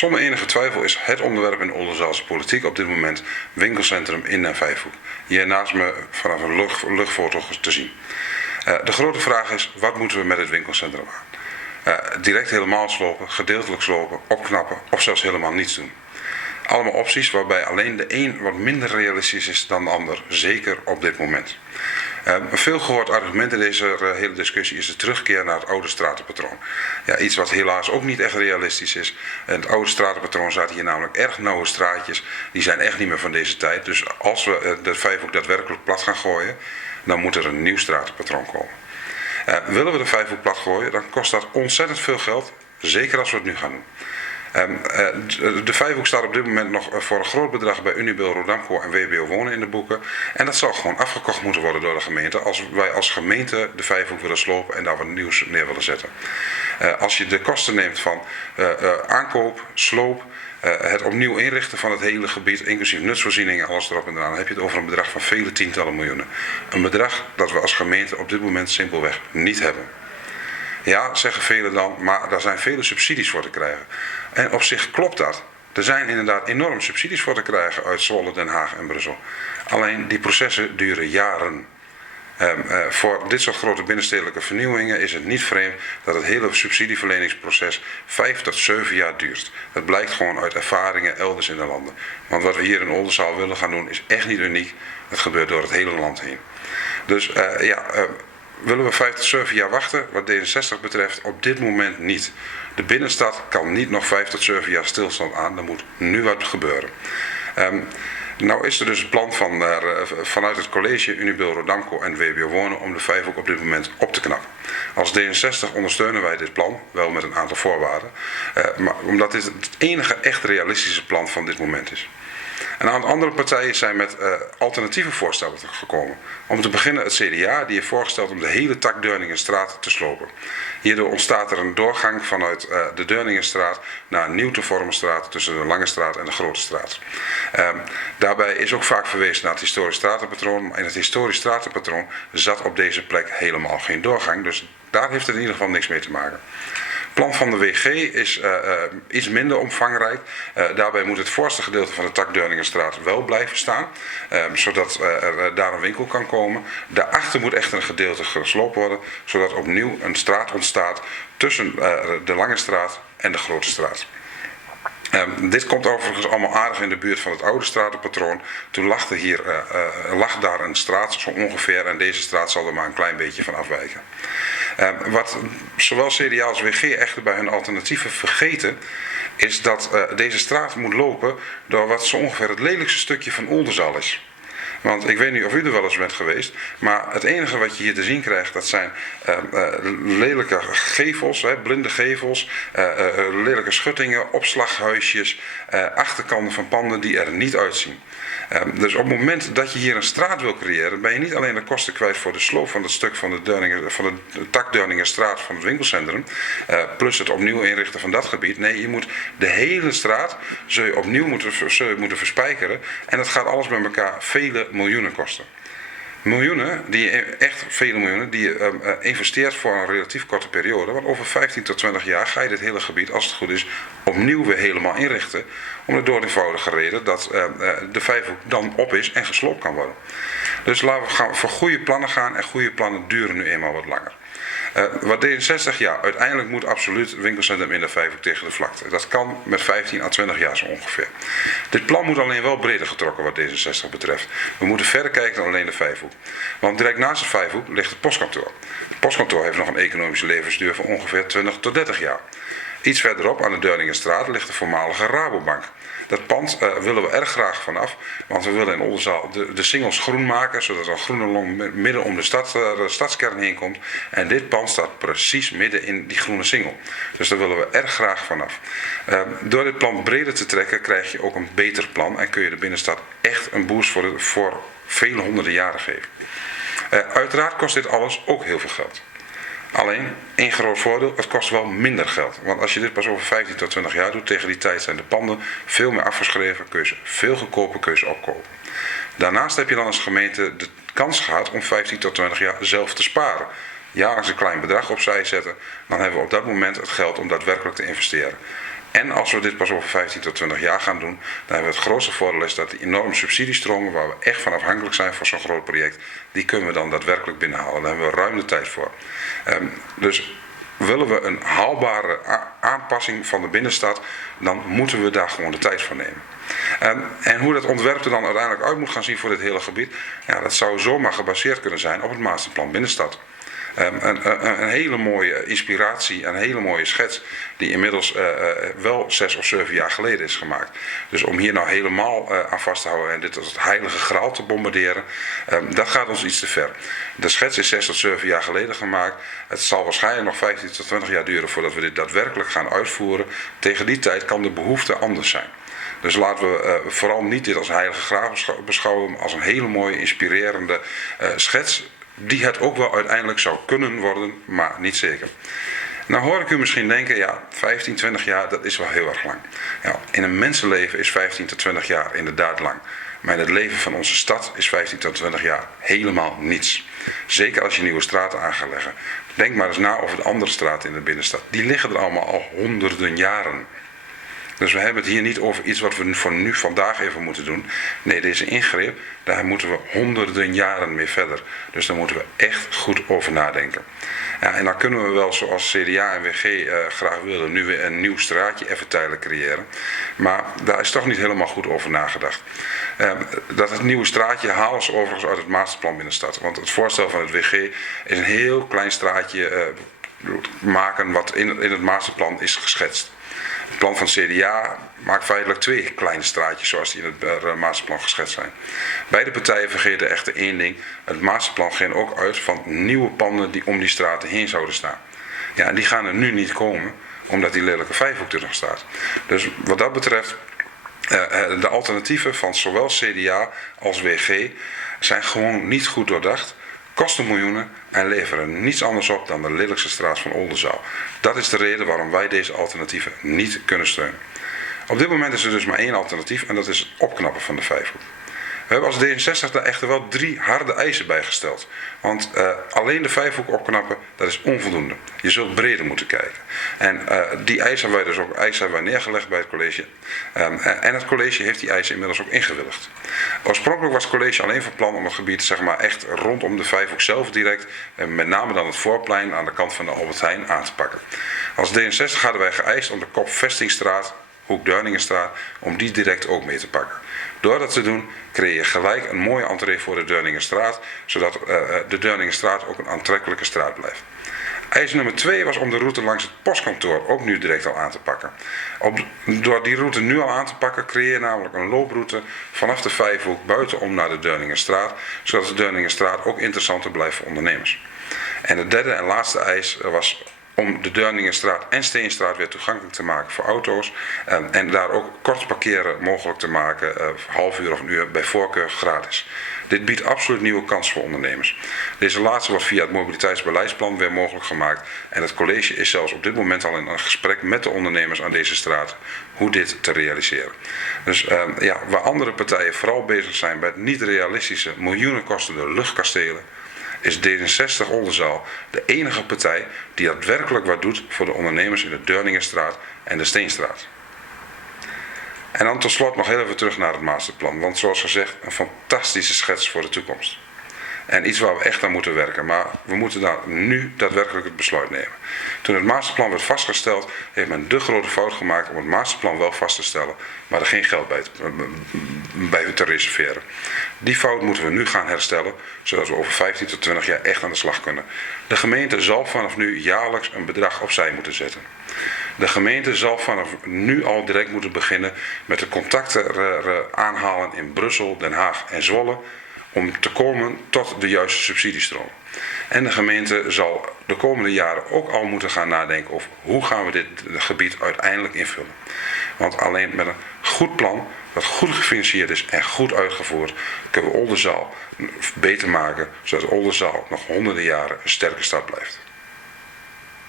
Zonder enige twijfel is het onderwerp in Oldenzaalse politiek op dit moment winkelcentrum in den Vijfhoek. Hier naast me vanaf een luchtfoto te zien. De grote vraag is, wat moeten we met het winkelcentrum aan? Direct helemaal slopen, gedeeltelijk slopen, opknappen of zelfs helemaal niets doen. Allemaal opties waarbij alleen de een wat minder realistisch is dan de ander, zeker op dit moment. Een veel gehoord argument in deze hele discussie is de terugkeer naar het oude stratenpatroon. Ja, iets wat helaas ook niet echt realistisch is. Het oude stratenpatroon zaten hier namelijk erg nauwe straatjes. Die zijn echt niet meer van deze tijd. Dus als we de Vijfhoek daadwerkelijk plat gaan gooien, dan moet er een nieuw stratenpatroon komen. Willen we de Vijfhoek plat gooien, dan kost dat ontzettend veel geld. Zeker als we het nu gaan doen. De Vijfhoek staat op dit moment nog voor een groot bedrag bij Unibail Rodamco en WBO Wonen in de boeken. En dat zal gewoon afgekocht moeten worden door de gemeente als wij als gemeente de Vijfhoek willen slopen en daar wat nieuws neer willen zetten. Als je de kosten neemt van aankoop, sloop, het opnieuw inrichten van het hele gebied, inclusief nutsvoorzieningen, alles erop en eraan, dan heb je het over een bedrag van vele tientallen miljoenen. Een bedrag dat we als gemeente op dit moment simpelweg niet hebben. Ja, zeggen velen dan, maar daar zijn vele subsidies voor te krijgen. En op zich klopt dat. Er zijn inderdaad enorm subsidies voor te krijgen uit Zwolle, Den Haag en Brussel. Alleen die processen duren jaren. Voor dit soort grote binnenstedelijke vernieuwingen is het niet vreemd dat het hele subsidieverleningsproces 5 tot 7 jaar duurt. Dat blijkt gewoon uit ervaringen elders in de landen. Want wat we hier in Oldenzaal willen gaan doen is echt niet uniek. Het gebeurt door het hele land heen. Dus willen we 5 tot 7 jaar wachten? Wat D66 betreft op dit moment niet. De binnenstad kan niet nog 5 tot 7 jaar stilstand aan. Er moet nu wat gebeuren. Nou is er dus het plan vanuit het college Unibail Rodamco en WBO Wonen om de Vijfhoek op dit moment op te knappen. Als D66 ondersteunen wij dit plan, wel met een aantal voorwaarden, maar omdat dit het enige echt realistische plan van dit moment is. Een aantal andere partijen zijn met alternatieve voorstellen gekomen. Om te beginnen het CDA, die heeft voorgesteld om de hele tak Deurningenstraat te slopen. Hierdoor ontstaat er een doorgang vanuit de Deurningenstraat naar een nieuw te vormen straat tussen de Lange Straat en de Grote Straat. Daarbij is ook vaak verwezen naar het historisch stratenpatroon. Maar in het historisch stratenpatroon zat op deze plek helemaal geen doorgang. Dus daar heeft het in ieder geval niks mee te maken. Het plan van de WG is iets minder omvangrijk. Daarbij moet het voorste gedeelte van de tak Deurningenstraat wel blijven staan. Zodat er daar een winkel kan komen. Daarachter moet echter een gedeelte gesloopt worden. Zodat opnieuw een straat ontstaat tussen de Lange Straat en de Grote Straat. Dit komt overigens allemaal aardig in de buurt van het oude stratenpatroon. Toen lag daar een straat zo ongeveer en deze straat zal er maar een klein beetje van afwijken. Wat zowel CDA als WG echter bij hun alternatieven vergeten, is dat deze straat moet lopen door wat zo ongeveer het lelijkste stukje van Oldenzaal is. Want ik weet niet of u er wel eens bent geweest, maar het enige wat je hier te zien krijgt, dat zijn lelijke gevels, blinde gevels, lelijke schuttingen, opslaghuisjes, achterkanten van panden die er niet uitzien. Dus op het moment dat je hier een straat wil creëren, ben je niet alleen de kosten kwijt voor de sloop van het stuk van de tak Deurningenstraat van het winkelcentrum, plus het opnieuw inrichten van dat gebied. Nee, je moet de hele straat zul je opnieuw moeten verspijkeren en dat gaat alles bij elkaar vele miljoenen kosten. Miljoenen, echt vele miljoenen, die je investeert voor een relatief korte periode. Want over 15 tot 20 jaar ga je dit hele gebied, als het goed is, opnieuw weer helemaal inrichten. Om de doodeenvoudige reden dat de Vijfhoek dan op is en gesloopt kan worden. Dus laten we voor goede plannen gaan en goede plannen duren nu eenmaal wat langer. Wat D66, ja, uiteindelijk moet absoluut winkelcentrum in de Vijfhoek tegen de vlakte. Dat kan met 15 à 20 jaar zo ongeveer. Dit plan moet alleen wel breder getrokken wat D66 betreft. We moeten verder kijken dan alleen de Vijfhoek. Want direct naast de Vijfhoek ligt het postkantoor. Het postkantoor heeft nog een economische levensduur van ongeveer 20 tot 30 jaar. Iets verderop aan de Deurningenstraat ligt de voormalige Rabobank. Dat pand willen we erg graag vanaf, want we willen in Oldenzaal de singels groen maken, zodat er een groene long midden om de stadskern heen komt. En dit pand staat precies midden in die groene singel. Dus daar willen we erg graag vanaf. Door dit plan breder te trekken krijg je ook een beter plan en kun je de binnenstad echt een boost voor vele honderden jaren geven. Uiteraard kost dit alles ook heel veel geld. Alleen, één groot voordeel, het kost wel minder geld. Want als je dit pas over 15 tot 20 jaar doet, tegen die tijd zijn de panden veel meer afgeschreven, kun je ze veel goedkoper kun je ze opkopen. Daarnaast heb je dan als gemeente de kans gehad om 15 tot 20 jaar zelf te sparen. Jaarlijks een klein bedrag opzij zetten, dan hebben we op dat moment het geld om daadwerkelijk te investeren. En als we dit pas over 15 tot 20 jaar gaan doen, dan hebben we het grootste voordeel is dat die enorme subsidiestromen, waar we echt van afhankelijk zijn voor zo'n groot project, die kunnen we dan daadwerkelijk binnenhalen. Daar hebben we ruim de tijd voor. Dus willen we een haalbare aanpassing van de binnenstad, dan moeten we daar gewoon de tijd voor nemen. En hoe dat ontwerp er dan uiteindelijk uit moet gaan zien voor dit hele gebied, ja, dat zou zomaar gebaseerd kunnen zijn op het masterplan binnenstad. Een hele mooie inspiratie, een hele mooie schets die inmiddels wel 6 of 7 jaar geleden is gemaakt. Dus om hier nou helemaal aan vast te houden en dit als het heilige graal te bombarderen, dat gaat ons iets te ver. De schets is 6 tot 7 jaar geleden gemaakt. Het zal waarschijnlijk nog 15 tot 20 jaar duren voordat we dit daadwerkelijk gaan uitvoeren. Tegen die tijd kan de behoefte anders zijn. Dus laten we vooral niet dit als heilige graal beschouwen, maar als een hele mooie, inspirerende schets, die het ook wel uiteindelijk zou kunnen worden, maar niet zeker. Nou hoor ik u misschien denken, ja, 15, 20 jaar, dat is wel heel erg lang. Ja, in een mensenleven is 15 tot 20 jaar inderdaad lang. Maar in het leven van onze stad is 15 tot 20 jaar helemaal niets. Zeker als je nieuwe straten aan gaat leggen. Denk maar eens na over de andere straten in de binnenstad. Die liggen er allemaal al honderden jaren. Dus we hebben het hier niet over iets wat we voor nu vandaag even moeten doen. Nee, deze ingreep, daar moeten we honderden jaren mee verder. Dus daar moeten we echt goed over nadenken. Ja, en dan kunnen we wel, zoals CDA en WG graag willen, nu weer een nieuw straatje even tijdelijk creëren. Maar daar is toch niet helemaal goed over nagedacht. Dat het nieuwe straatje halen ze overigens uit het masterplan binnenstad. Want het voorstel van het WG is een heel klein straatje maken wat in het masterplan is geschetst. Het plan van het CDA maakt feitelijk 2 kleine straatjes zoals die in het masterplan geschetst zijn. Beide partijen vergeten echter één ding. Het masterplan ging ook uit van nieuwe panden die om die straten heen zouden staan. Ja, en die gaan er nu niet komen, omdat die lelijke Vijfhoek er nog staat. Dus wat dat betreft, de alternatieven van zowel CDA als WG zijn gewoon niet goed doordacht. Kosten miljoenen en leveren niets anders op dan de lelijkste straat van Oldenzaal. Dat is de reden waarom wij deze alternatieven niet kunnen steunen. Op dit moment is er dus maar 1 alternatief en dat is het opknappen van de Vijfhoek. We hebben als D66 daar echter wel 3 harde eisen bij gesteld. Want alleen de Vijfhoek opknappen, dat is onvoldoende. Je zult breder moeten kijken. En die eisen hebben wij dus ook neergelegd bij het college. En het college heeft die eisen inmiddels ook ingewilligd. Oorspronkelijk was het college alleen van plan om het gebied zeg maar, echt rondom de Vijfhoek zelf direct, en met name dan het voorplein aan de kant van de Albert Heijn, aan te pakken. Als D66 hadden wij geëist om de kop Vestingstraat, Hoek Deurningenstraat, om die direct ook mee te pakken. Door dat te doen creëer je gelijk een mooie entree voor de Deurningenstraat, zodat de Deurningenstraat ook een aantrekkelijke straat blijft. Eis nummer 2 was om de route langs het postkantoor ook nu direct al aan te pakken. Door die route nu al aan te pakken creëer je namelijk een looproute vanaf de Vijfhoek buitenom naar de Deurningenstraat, zodat de Deurningenstraat ook interessanter blijft voor ondernemers. En de derde en laatste eis was om de Deurningenstraat en Steenstraat weer toegankelijk te maken voor auto's. En daar ook kort parkeren mogelijk te maken, half uur of een uur, bij voorkeur gratis. Dit biedt absoluut nieuwe kansen voor ondernemers. Deze laatste wordt via het mobiliteitsbeleidsplan weer mogelijk gemaakt. En het college is zelfs op dit moment al in een gesprek met de ondernemers aan deze straat hoe dit te realiseren. Dus waar andere partijen vooral bezig zijn bij het niet realistische miljoenen kostende luchtkastelen, is D66 Oldenzaal de enige partij die daadwerkelijk wat doet voor de ondernemers in de Deurningenstraat en de Steenstraat. En dan tot slot nog heel even terug naar het masterplan. Want zoals gezegd, een fantastische schets voor de toekomst. En iets waar we echt aan moeten werken. Maar we moeten daar nu daadwerkelijk het besluit nemen. Toen het masterplan werd vastgesteld, heeft men de grote fout gemaakt om het masterplan wel vast te stellen, maar er geen geld bij te reserveren. Die fout moeten we nu gaan herstellen, zodat we over 15 tot 20 jaar echt aan de slag kunnen. De gemeente zal vanaf nu jaarlijks een bedrag opzij moeten zetten. De gemeente zal vanaf nu al direct moeten beginnen met de contacten aanhalen in Brussel, Den Haag en Zwolle, om te komen tot de juiste subsidiestroom. En de gemeente zal de komende jaren ook al moeten gaan nadenken over hoe gaan we dit gebied uiteindelijk invullen. Want alleen met een goed plan, dat goed gefinancierd is en goed uitgevoerd, kunnen we Oldenzaal beter maken, zodat Oldenzaal nog honderden jaren een sterke stad blijft.